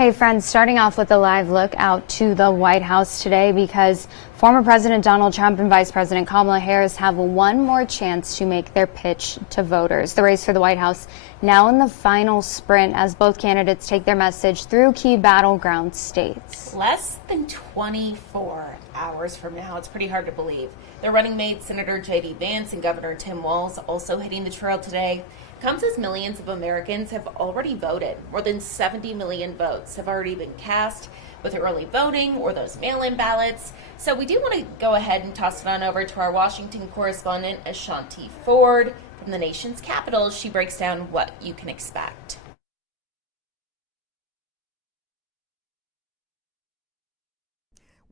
Hey friends, starting off with a live look out to the White House today because former President Donald Trump and Vice President Kamala Harris have one more chance to make their pitch to voters. The race for the White House now in the final sprint as both candidates take their message through key battleground states. Less than 24 hours from now. It's pretty hard to believe. Their running mates, Senator J.D. Vance and Governor Tim Walz, also hitting the trail today. Comes as millions of Americans have already voted. More than 70 million votes have already been cast with early voting or those mail-in ballots. So we do want to go ahead and toss it on over to our Washington correspondent, Ashanti Ford, from the nation's capital. She breaks down what you can expect.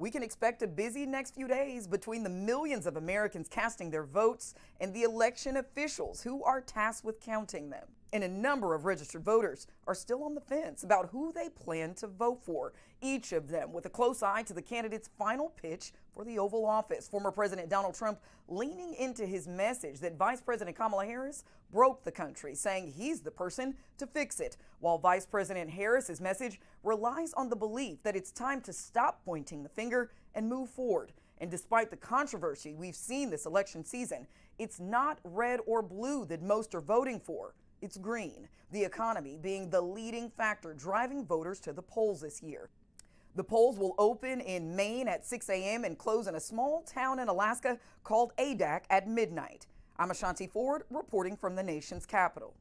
We can expect a busy next few days between the millions of Americans casting their votes and the election officials who are tasked with counting them. And a number of registered voters are still on the fence about who they plan to vote for, each of them with a close eye to the candidate's final pitch for the Oval Office. Former President Donald Trump leaning into his message that Vice President Kamala Harris broke the country, saying he's the person to fix it, while Vice President Harris's message relies on the belief that it's time to stop pointing the finger and move forward. And despite the controversy we've seen this election season, it's not red or blue that most are voting for. It's green, the economy being the leading factor driving voters to the polls this year. The polls will open in Maine at 6 a.m. and close in a small town in Alaska called Adak at midnight. I'm Ashanti Ford reporting from the nation's capital.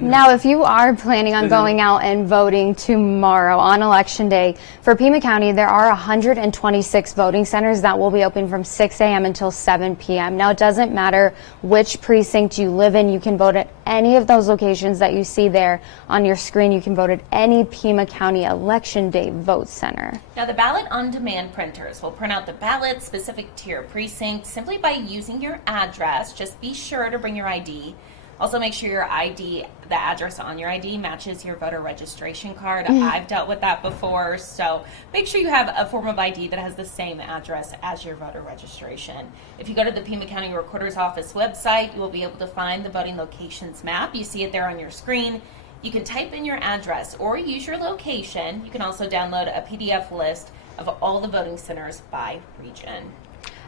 Now, if you are planning on going out and voting tomorrow on Election Day, for Pima County, there are 126 voting centers that will be open from 6 a.m. until 7 p.m. Now, it doesn't matter which precinct you live in. You can vote at any of those locations that you see there on your screen. You can vote at any Pima County Election Day vote center. Now, the ballot on demand printers will print out the ballot specific to your precinct simply by using your address. Just be sure to bring your ID. Also, make sure your ID, the address on your ID, matches your voter registration card. I've dealt with that before, so make sure you have a form of ID that has the same address as your voter registration. If you go to the Pima County Recorder's Office website, you will be able to find the voting locations map. You see it there on your screen. You can type in your address or use your location. You can also download a PDF list of all the voting centers by region.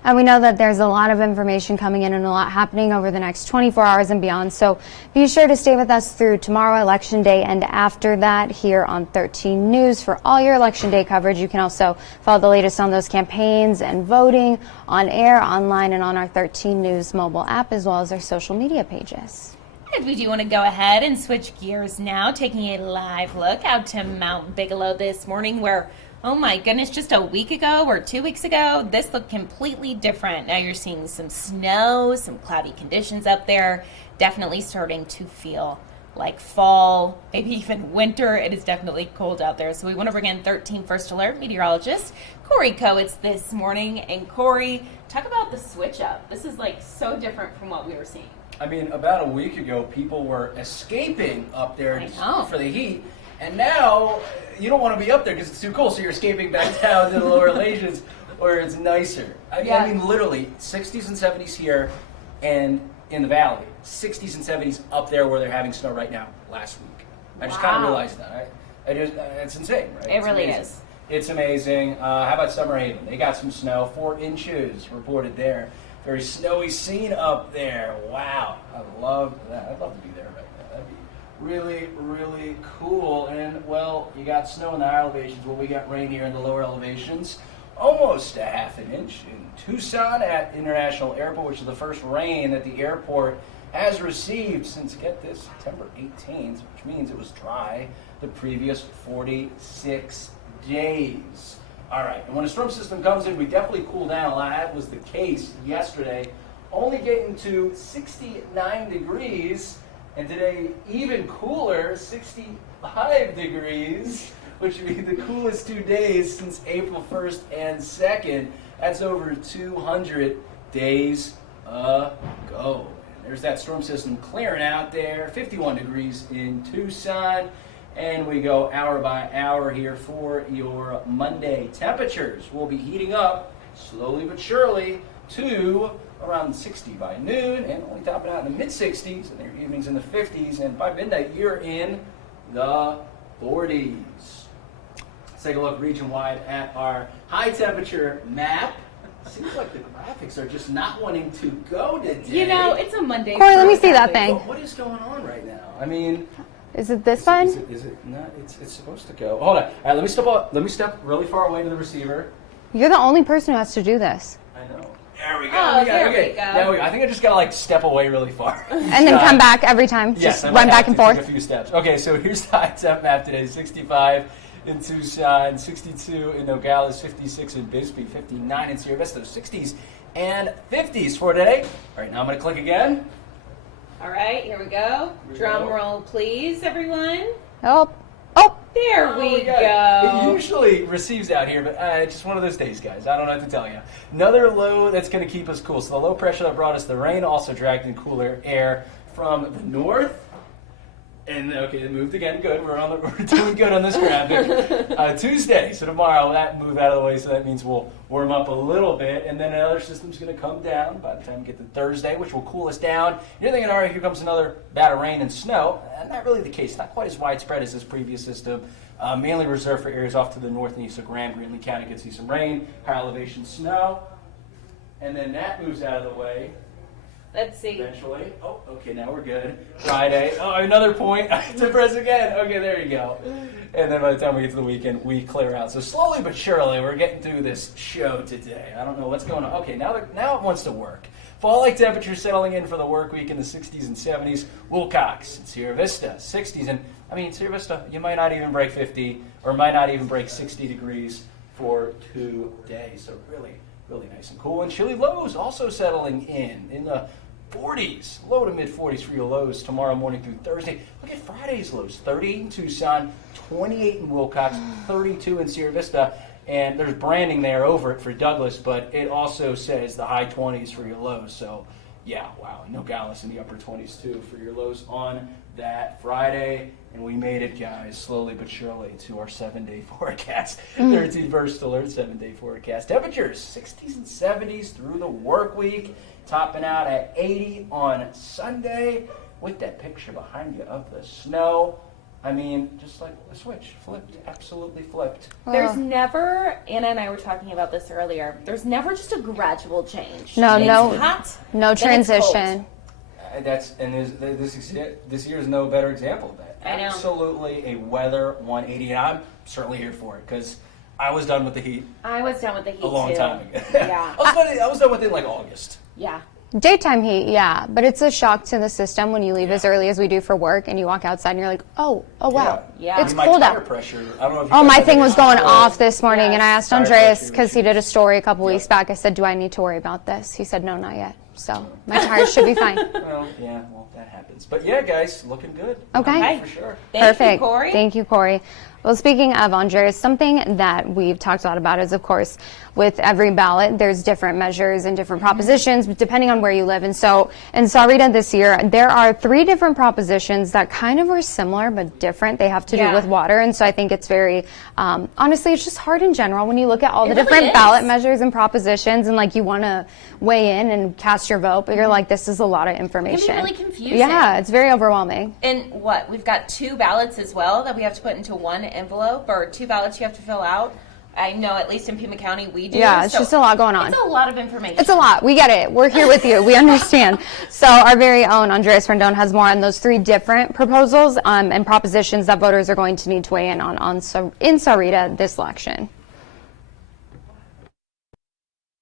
And we know that there's a lot of information coming in and a lot happening over the next 24 hours and beyond. So be sure to stay with us through tomorrow, Election Day, and after that here on 13 News for all your Election Day coverage. You can also follow the latest on those campaigns and voting on air, online, and on our 13 News mobile app, as well as our social media pages. And we do want to go ahead and switch gears now, taking a live look out to Mount Bigelow this morning, where oh my goodness, just a week ago or 2 weeks ago, this looked completely different. Now you're seeing some snow, some cloudy conditions up there, definitely starting to feel like fall, maybe even winter. It is definitely cold out there. So we want to bring in 13 First Alert meteorologist Corey Kowitz this morning. And Corey, talk about the switch up. This is like so different from what we were seeing. I mean, about a week ago, people were escaping up there for the heat. And now, you don't want to be up there because it's too cold, so you're escaping back down to the lower elevations where it's nicer. I mean, literally, 60s and 70s here and in the valley. 60s and 70s up there where they're having snow right now last week. I just kind of realized that. It's insane, right? It really is. It's amazing. How about Summer Haven? They got some snow, 4 inches reported there. Very snowy scene up there. Wow. I love that. I'd love to be there right now. That'd be really, really cool. And, well, you got snow in the higher elevations. Well, we got rain here in the lower elevations. Almost a half an inch in Tucson at International Airport, which is the first rain that the airport has received since, get this, September 18th, which means it was dry the previous 46 days. All right, and when a storm system comes in, we definitely cool down a lot. That was the case yesterday, only getting to 69 degrees, and today even cooler, 65 degrees, which would be the coolest 2 days since April 1st and 2nd. That's over 200 days ago. There's that storm system clearing out there, 51 degrees in Tucson. And we go hour by hour here for your Monday. Temperatures will be heating up slowly but surely to around 60 by noon, and only topping out in the mid-60s, and their evenings in the 50s, and by midnight you're in the 40s. Let's take a look region-wide at our high temperature map. Seems like the graphics are just not wanting to go today. You know, it's a Monday. Corey, let me see that thing. What is going on right now? I mean, Is it this one? is it not? It's supposed to go. Hold on. All right, let me step really far away to the receiver. You're the only person who has to do this. I know. There we go. Oh, there we okay. go. There we go. I think I just gotta like step away really far. And then come back every time. Yes, Just I might run back have and to forth. take a few steps. Okay, so here's the high temp map today: 65 in Tucson, 62 in Nogales, 56 in Bisbee, 59 in Sierra Vista, 60s and 50s for today. All right, now I'm gonna click again. All right, here we go. Drum roll, please, everyone. Oh. There we go. It usually receives out here, but it's just one of those days, guys. I don't know what to tell you. Another low that's going to keep us cool. So the low pressure that brought us the rain also dragged in cooler air from the north. And okay, it moved again. Good. We're doing good on this graphic. Tuesday, so tomorrow that move out of the way. So that means we'll warm up a little bit, and then another system's going to come down by the time we get to Thursday, which will cool us down. You're thinking, all right, here comes another bout of rain and snow. Not really the case. Not quite as widespread as this previous system. Mainly reserved for areas off to the north and east. So Graham, Greenlee County could see some rain, higher elevation snow, and then that moves out of the way. Let's see. Eventually. Oh, okay, now we're good. Friday. Oh, another point. I have to press again. Okay, there you go. And then by the time we get to the weekend, we clear out. So slowly but surely, we're getting through this show today. I don't know what's going on. Okay, now it wants to work. Fall-like temperatures settling in for the work week in the 60s and 70s. Wilcox and Sierra Vista, 60s. And, I mean, Sierra Vista, you might not even break 50 or might not even break 60 degrees for 2 days. So really, really nice and cool. And chilly lows also settling in the 40s, low to mid 40s for your lows tomorrow morning through Thursday. Look at Friday's lows: 30 in Tucson, 28 in Wilcox, 32 in Sierra Vista. And there's branding there over it for Douglas, but it also says the high 20s for your lows. So, yeah, wow. Nogales in the upper 20s too for your lows on that Friday. And we made it, guys, slowly but surely to our 7-day forecast. 13-verse alert, 7-day forecast. Temperatures 60s and 70s through the work week, topping out at 80 on Sunday with that picture behind you of the snow. I mean, just like a switch, flipped, absolutely flipped. There's never, Anna and I were taling about this earlier, there's never just a gradual change. No, It's no, hot, no then it's cold. transition. This year is no better example of that. I know. Absolutely a weather 180, and I'm certainly here for it because I was done with the heat I was done with the heat a long too. time ago. Yeah. I was done with it in like August. Yeah. Daytime heat, yeah, but it's a shock to the system when you leave as early as we do for work and you walk outside and you're like, oh wow, Yeah. it's My cold tire out. pressure. I don't know if you Oh, guys my have thing any was going tire- off this morning, and I asked Tire Andreas pressure because he did a story a couple weeks back. I said, do I need to worry about this? He said, no, not yet. So my tires should be fine. Well, yeah, that happens. But yeah, guys, looking good. Okay. For sure. Thank Perfect. you, Corey. Thank you, Corey. Well, speaking of Andres, something that we've talked a lot about is, of course, with every ballot, there's different measures and different propositions depending on where you live. And so in Sahuarita this year, there are 3 different propositions that kind of are similar but different. They have to do Yeah. with water. And so I think it's very, honestly, it's just hard in general when you look at all the It really different is. ballot measures and propositions and like you want to weigh in and cast your vote, but you're like, this is a lot of information. really confusing. Yeah, it's very overwhelming. And what? We've got 2 ballots as well that we have to put into one envelope, or 2 ballots you have to fill out. I know at least in Pima County we do. Yeah, it's just a lot going on. It's a lot of information. It's a lot. We get it. We're here with you. We understand. So our very own Andres Rendon has more on those 3 different proposals and propositions that voters are going to need to weigh in on in Sahuarita this election.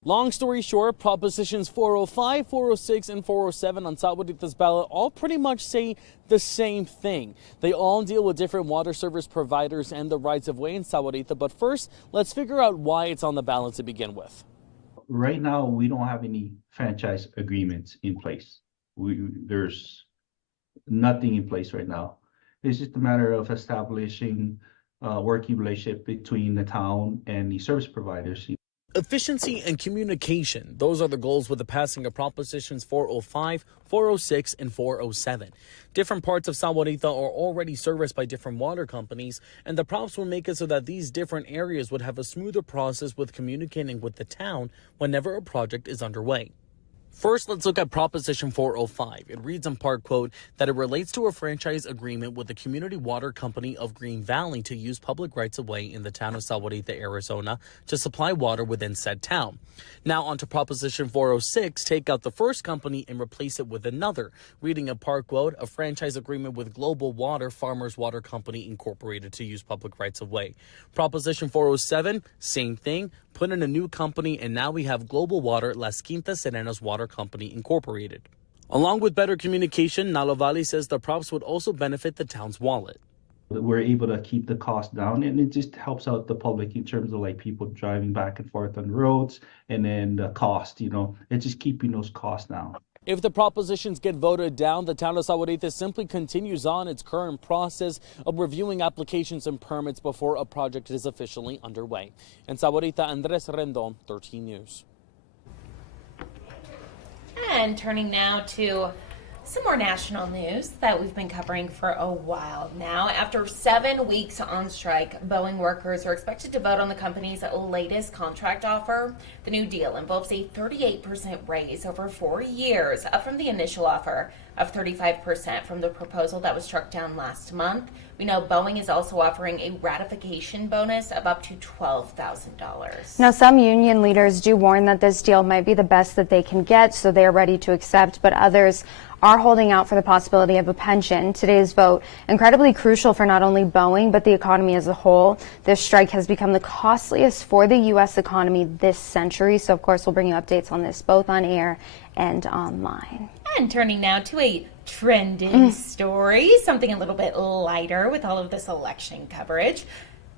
Long story short, propositions 405, 406, and 407 on Sahuarita's ballot all pretty much say the same thing. They all deal with different water service providers and the rights of way in Sahuarita. But first, let's figure out why it's on the ballot to begin with. Right now, we don't have any franchise agreements in place. There's nothing in place right now. It's just a matter of establishing a working relationship between the town and the service providers. Efficiency and communication. Those are the goals with the passing of propositions 405, 406, and 407. Different parts of Sahuarita are already serviced by different water companies, and the props will make it so that these different areas would have a smoother process with communicating with the town whenever a project is underway. First, let's look at Proposition 405. It reads in part, quote, that it relates to a franchise agreement with the Community Water Company of Green Valley to use public rights-of-way in the town of Sahuarita, Arizona, to supply water within said town. Now on to Proposition 406, take out the first company and replace it with another, reading in part, quote, a franchise agreement with Global Water Farmers Water Company Incorporated to use public rights-of-way. Proposition 407, same thing. Put in a new company, and now we have Global Water Las Quintas Serenas Water Company Incorporated. Along with better communication, Nalovali says the props would also benefit the town's wallet. We're able to keep the cost down, and it just helps out the public in terms of like people driving back and forth on roads, and then the cost, it's just keeping those costs down. If the propositions get voted down, the town of Sahuarita simply continues on its current process of reviewing applications and permits before a project is officially underway. In Sahuarita, Andres Rendon, 13 News. And turning now to some more national news that we've been covering for a while now. After 7 weeks on strike, Boeing workers are expected to vote on the company's latest contract offer. The new deal involves a 38% raise over 4 years, up from the initial offer of 35% from the proposal that was struck down last month. We know Boeing is also offering a ratification bonus of up to $12,000. Now, some union leaders do warn that this deal might be the best that they can get, so they are ready to accept, but others are holding out for the possibility of a pension. Today's vote, incredibly crucial for not only Boeing, but the economy as a whole. This strike has become the costliest for the U.S. economy this century. So, of course, we'll bring you updates on this both on air and online. And turning now to a trending story, something a little bit lighter with all of this election coverage.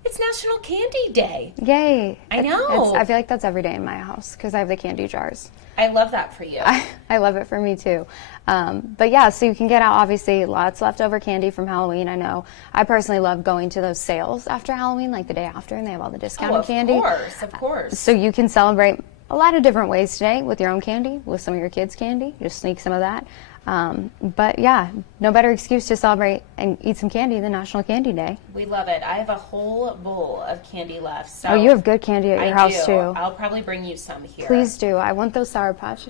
It's National Candy Day. Yay. I know. I feel like that's every day in my house because I have the candy jars. I love that for you. I love it for me too. But yeah, so you can get out obviously lots leftover candy from Halloween. I know I personally love going to those sales after Halloween, like the day after, and they have all the discounted candy. Of course. So you can celebrate a lot of different ways today with your own candy, with some of your kids' candy. Just sneak some of that. But yeah, no better excuse to celebrate and eat some candy than National Candy Day. We love it. I have a whole bowl of candy left. So oh, you have good candy at your house too. I'll probably bring you some here. Please do. I want those Sour Patch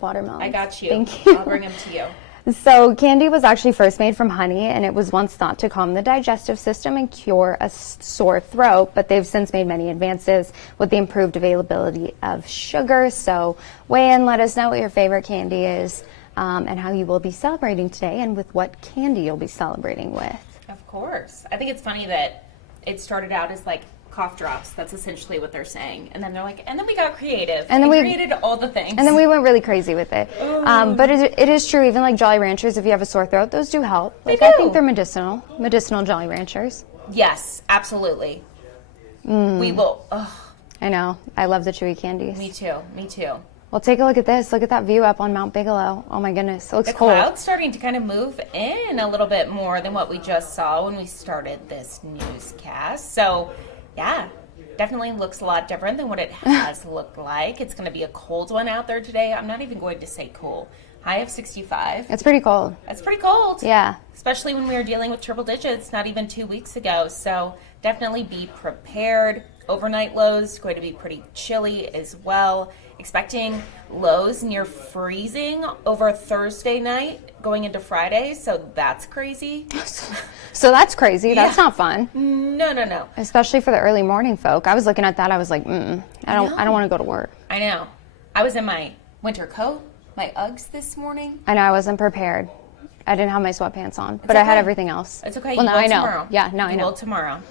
watermelons. I got you. Thank you. I'll bring them to you. So candy was actually first made from honey, and it was once thought to calm the digestive system and cure a sore throat, but they've since made many advances with the improved availability of sugar. So weigh in, let us know what your favorite candy is, and how you will be celebrating today, and with what candy you'll be celebrating with. Of course. I think it's funny that it started out as like cough drops. That's essentially what they're saying. And then they're like, and then we got creative. And then we created all the things. And then we went really crazy with it. But it is true, even like Jolly Ranchers, if you have a sore throat, those do help. Like, I think they're medicinal Jolly Ranchers. Yes, absolutely. We will. I know. I love the chewy candies. Me too. Well, take a look at this. Look at that view up on Mount Bigelow. Oh my goodness, it looks cold. The cloud's starting to kind of move in a little bit more than what we just saw when we started this newscast. So, yeah, definitely looks a lot different than what it has looked like. It's going to be a cold one out there today. I'm not even going to say cool. High of 65. It's pretty cold. That's pretty cold. Yeah. Especially when we were dealing with triple digits not even 2 weeks ago. So definitely be prepared. Overnight lows going to be pretty chilly as well. Expecting lows near freezing over Thursday night going into Friday. So that's crazy. So that's crazy. That's not fun. No. Especially for the early morning folk. I was looking at that. I was like, I don't want to go to work. I know. I was in my winter coat, my Uggs this morning. I know. I wasn't prepared. I didn't have my sweatpants on, but I had everything else. It's okay. Well, now I know. Tomorrow. Yeah, now I know. You will tomorrow.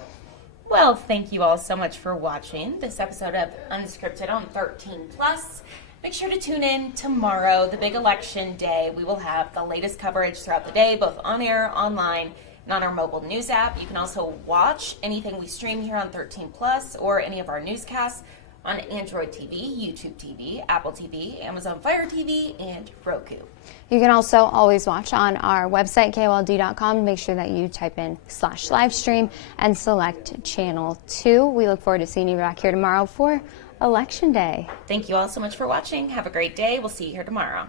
Well, thank you all so much for watching this episode of Unscripted on 13 Plus. Make sure to tune in tomorrow, the big election day. We will have the latest coverage throughout the day, both on air, online, and on our mobile news app. You can also watch anything we stream here on 13 Plus or any of our newscasts on Android TV, YouTube TV, Apple TV, Amazon Fire TV, and Roku. You can also always watch on our website, KOLD.com. Make sure that you type in /livestream and select channel 2. We look forward to seeing you back here tomorrow for Election Day. Thank you all so much for watching. Have a great day. We'll see you here tomorrow.